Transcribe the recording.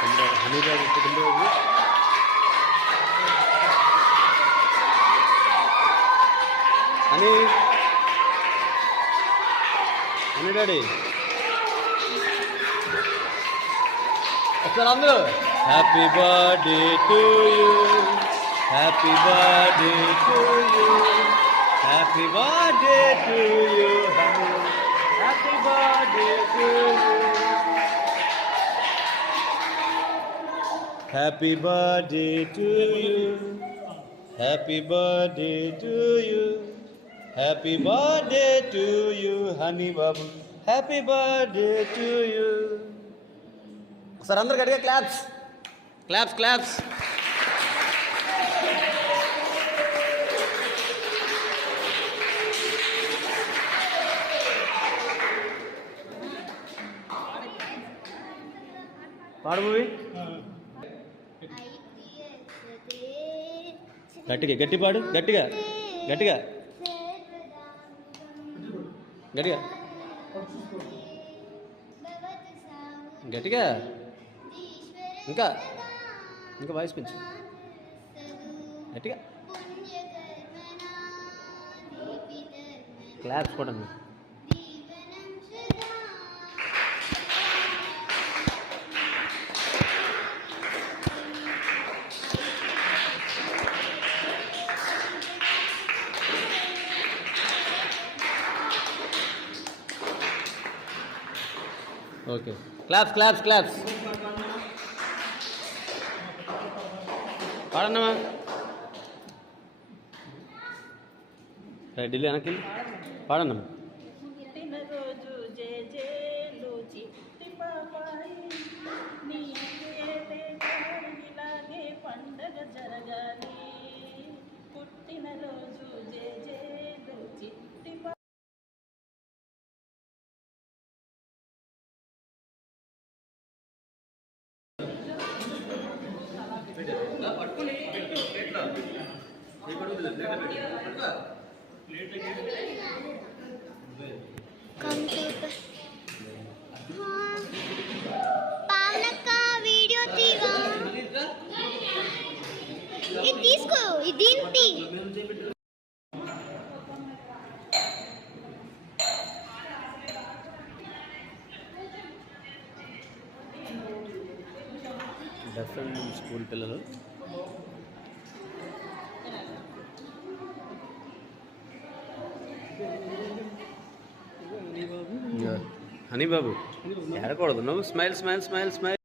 హనీబాబు పుట్టినరోజు. Honey honey daddy ఒకసారి అందరూ happy birthday to you, happy birthday to you, happy birthday to you honey, happy birthday to you, happy birthday to you, happy birthday to you, happy birthday to you honey Babu, happy birthday to you. ఒకసారి అందరు గట్టిగా claps claps claps. పాడు movie గట్టిగా గట్టి పాడు, గట్టిగా గట్టిగా గట్టిగా గట్టిగా ఇంకా ఇంకా వాయిస్ పెంచు గట్టిగా. క్లాప్స్ కూడా ఓకే. Claps claps claps. పాడన్నమా ఢిల్లీ వెనక్కి పాడన్నమా. పుట్టినరోజు జేజేలు చిట్టి పాపాయి, నీ ఇలాగే పండగ జరగాలి. పుట్టినరోజు జేజేలు చిట్టి వీడియో తీవా ఇది తీసుకో ఇదేంటి డెఫరెంట్ స్కూల్ పిల్లలు హనీ బాబు ఏడకూడదు నువ్వు. Smile smile smile smile.